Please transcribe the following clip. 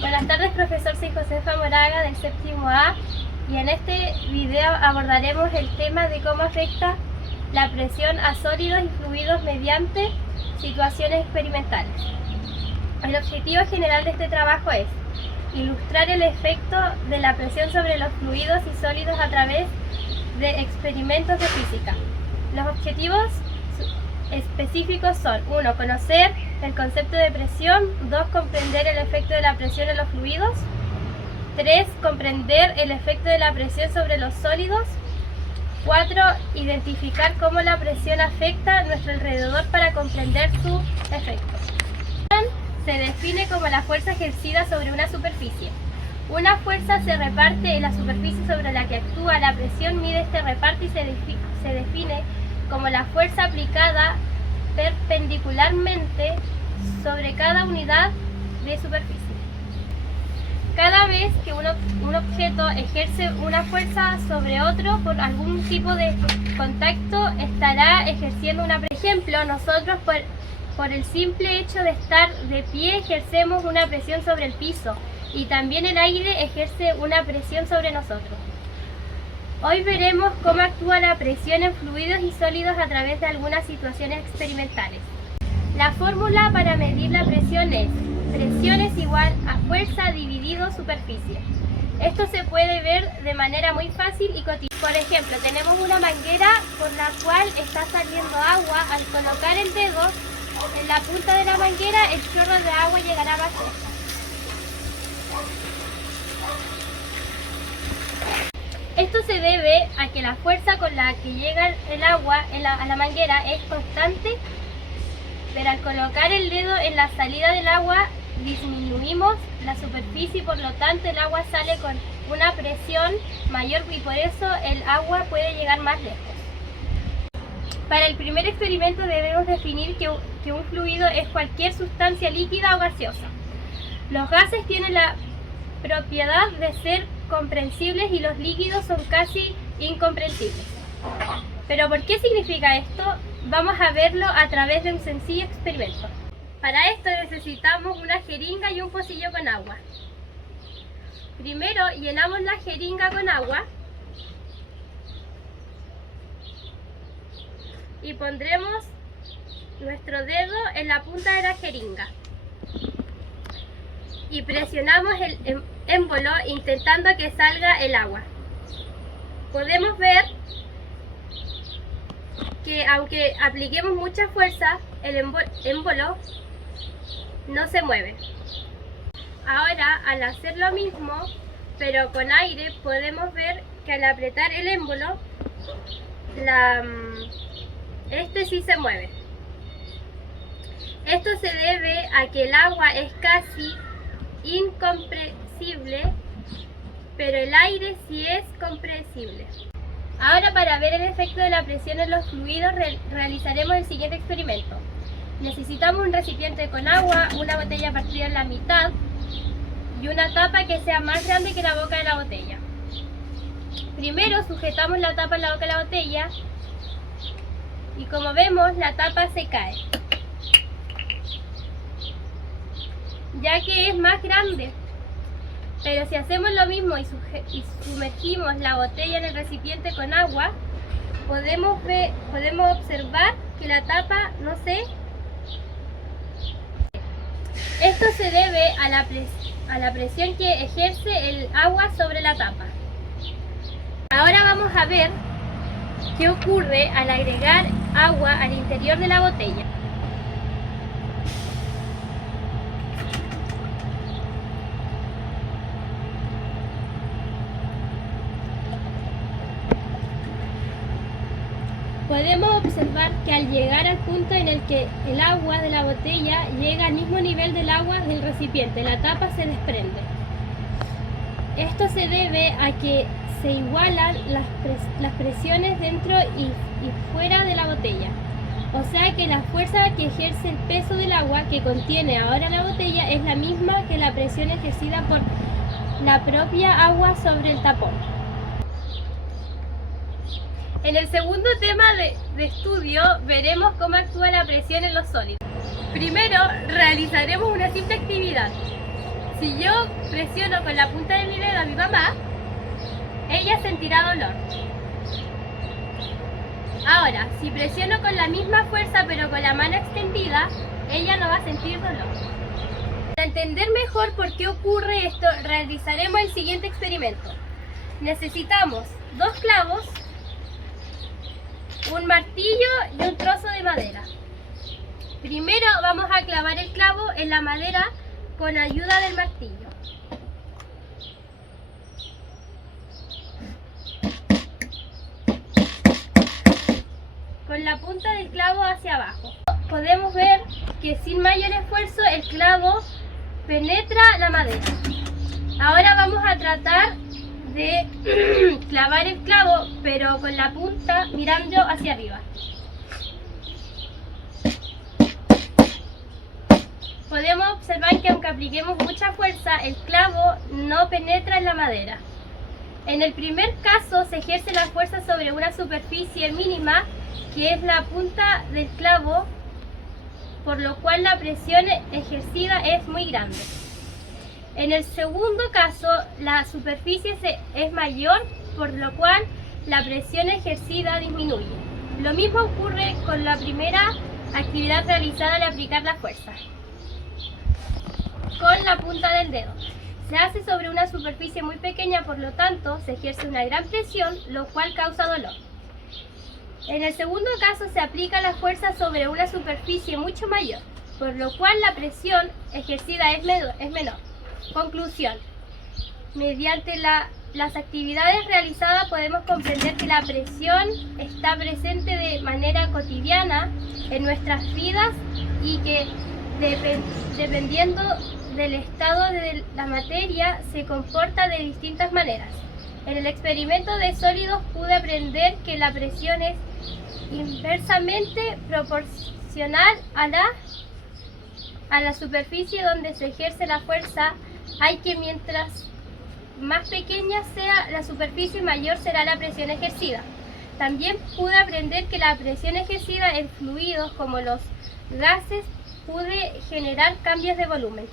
Buenas tardes, profesor. Soy Josefa Moraga del séptimo A y en este video abordaremos el tema de cómo afecta la presión a sólidos y fluidos mediante situaciones experimentales. El objetivo general de este trabajo es ilustrar el efecto de la presión sobre los fluidos y sólidos a través de experimentos de física. Los objetivos específicos son: 1. Conocer el concepto de presión. 2. Comprender el efecto de la presión en los fluidos. 3. Comprender el efecto de la presión sobre los sólidos. 4. Identificar cómo la presión afecta a nuestro alrededor para comprender su efecto. Se define como la fuerza ejercida sobre una superficie. Una fuerza se reparte en la superficie sobre la que actúa. La presión mide este reparto y se define como la fuerza aplicada perpendicularmente sobre cada unidad de superficie. Cada vez que un objeto ejerce una fuerza sobre otro por algún tipo de contacto, estará ejerciendo una presión. Por ejemplo, nosotros por el simple hecho de estar de pie ejercemos una presión sobre el piso, y también el aire ejerce una presión sobre nosotros. Hoy veremos cómo actúa la presión en fluidos y sólidos a través de algunas situaciones experimentales. La fórmula para medir la presión es: presión es igual a fuerza dividido superficie. Esto se puede ver de manera muy fácil y cotidiana. Por ejemplo, tenemos una manguera por la cual está saliendo agua. Al colocar el dedo en la punta de la manguera, el chorro de agua llegará más lejos. Esto se debe a que la fuerza con la que llega el agua a la manguera es constante, pero al colocar el dedo en la salida del agua disminuimos la superficie y por lo tanto el agua sale con una presión mayor y por eso el agua puede llegar más lejos. Para el primer experimento debemos definir que un fluido es cualquier sustancia líquida o gaseosa. Los gases tienen la propiedad de ser comprensibles y los líquidos son casi incomprensibles. ¿Pero por qué significa esto? Vamos a verlo a través de un sencillo experimento. Para esto necesitamos una jeringa y un pocillo con agua. Primero llenamos la jeringa con agua y pondremos nuestro dedo en la punta de la jeringa y presionamos el émbolo intentando que salga el agua. Podemos ver que aunque apliquemos mucha fuerza, el émbolo no se mueve. Ahora, al hacer lo mismo, pero con aire, podemos ver que al apretar el émbolo, este sí se mueve. Esto se debe a que el agua es casi incompresible, pero el aire sí es compresible. Ahora, para ver el efecto de la presión en los fluidos, realizaremos el siguiente experimento. Necesitamos un recipiente con agua, una botella partida en la mitad y una tapa que sea más grande que la boca de la botella. Primero sujetamos la tapa en la boca de la botella y como vemos, la tapa se cae, ya que es más grande. Pero si hacemos lo mismo y sumergimos la botella en el recipiente con agua, podemos observar que la tapa no se... Esto se debe a la presión que ejerce el agua sobre la tapa. Ahora vamos a ver qué ocurre al agregar agua al interior de la botella. Podemos observar que al llegar al punto en el que el agua de la botella llega al mismo nivel del agua del recipiente, la tapa se desprende. Esto se debe a que se igualan las presiones dentro y fuera de la botella. O sea que la fuerza que ejerce el peso del agua que contiene ahora la botella es la misma que la presión ejercida por la propia agua sobre el tapón. En el segundo tema de estudio veremos cómo actúa la presión en los sólidos. Primero realizaremos una simple actividad. Si yo presiono con la punta de mi dedo a mi mamá, ella sentirá dolor. Ahora, si presiono con la misma fuerza pero con la mano extendida, ella no va a sentir dolor. Para entender mejor por qué ocurre esto, realizaremos el siguiente experimento. Necesitamos 2 clavos, un martillo y un trozo de madera. Primero vamos a clavar el clavo en la madera con ayuda del martillo. Con la punta del clavo hacia abajo. Podemos ver que sin mayor esfuerzo el clavo penetra la madera. Ahora vamos a tratar de clavar el clavo, pero con la punta mirando hacia arriba. Podemos observar que aunque apliquemos mucha fuerza, el clavo no penetra en la madera. En el primer caso se ejerce la fuerza sobre una superficie mínima, que es la punta del clavo, por lo cual la presión ejercida es muy grande. En el segundo caso, la superficie es mayor, por lo cual la presión ejercida disminuye. Lo mismo ocurre con la primera actividad realizada al aplicar la fuerza. Con la punta del dedo. Se hace sobre una superficie muy pequeña, por lo tanto, se ejerce una gran presión, lo cual causa dolor. En el segundo caso se aplica la fuerza sobre una superficie mucho mayor, por lo cual la presión ejercida es menor. Conclusión. Mediante las actividades realizadas podemos comprender que la presión está presente de manera cotidiana en nuestras vidas y que dependiendo del estado de la materia se comporta de distintas maneras. En el experimento de sólidos pude aprender que la presión es inversamente proporcional a la superficie donde se ejerce la fuerza. Hay que mientras más pequeña sea la superficie, mayor será la presión ejercida. También pude aprender que la presión ejercida en fluidos como los gases puede generar cambios de volumen.